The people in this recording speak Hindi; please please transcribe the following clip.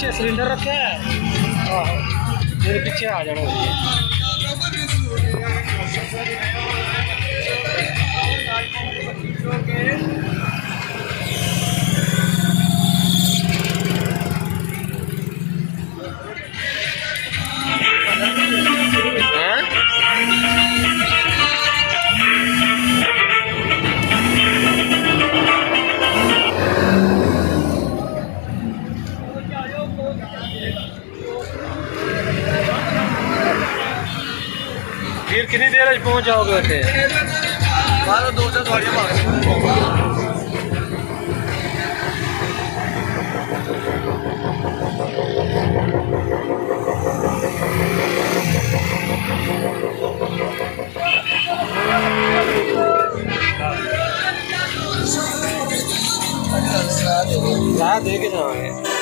पीछे सिलेंडर रखे है। मेरे पीछे आ जाना फिर कितनी देर पहुंच जाओगे वैसे? 2 सवारियाँ भाग दे के जाओगे।